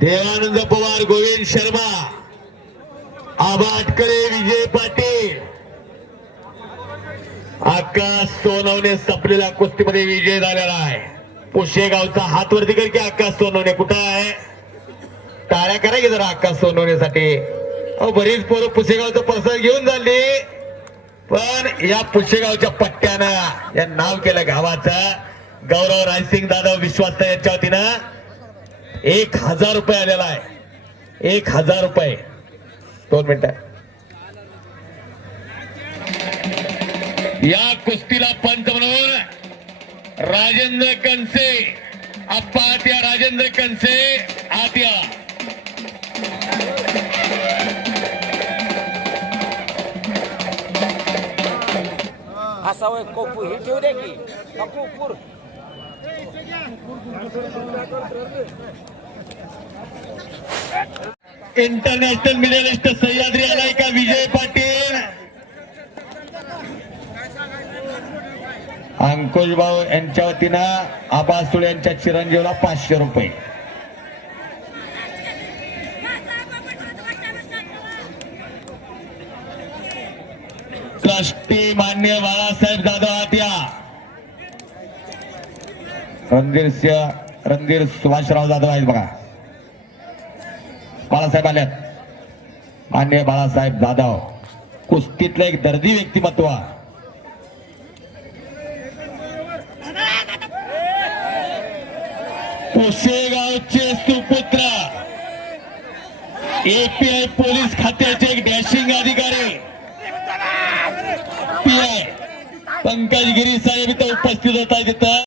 देवानंद पवार गोविंद शर्मा आबाटकडे विजय पाटील. आकाश सोनवणे संपलेल्या कुस्तीमध्ये विजय झालेला आहे. पुशेगावचा हात वरती कर की आकाश सोनवणे कुठं आहे? टाळ्या करा की जरा आकाश सोनवण्यासाठी. अहो बरीच पोरं पुशेगावचं प्रसाद घेऊन झाली. पण या पुशेगावच्या पट्ट्यानं या नाव केलं गावाचं गौरव राजसिंग दादा विश्वास यांच्या वतीनं एक हजार रुपये आलेला आहे. एक हजार रुपये. दोन मिनिट. या कुस्तीला पंच म्हणून राजेंद्र कनसे आप्पा आत्या राजेंद्र कनसे आत्या. असावं कोपू हे ठेवू दे की. इंटरनॅशनल मिडलिस्ट सह्याद्री आलाय का विजय पाटील अंकुश भाऊ यांच्या वतीनं आबासुळे यांच्या चिरंजीवला पाचशे रुपये. ट्रस्टी मान्य बाळासाहेब जाधव रणधीर सिंह रणधीर सुभाषराव जाधव आहेत बघा. बाळासाहेब आल्यात मान्य बाळासाहेब जाधव. कुस्तीतलं एक दर्दी व्यक्तिमत्व. पुशेगावचे सुपुत्र. एपीआय पोलीस खात्याचे एक डॅशिंग अधिकारी. पी आय पंकज गिरी साहेब इथं उपस्थित होत आहेत तिथं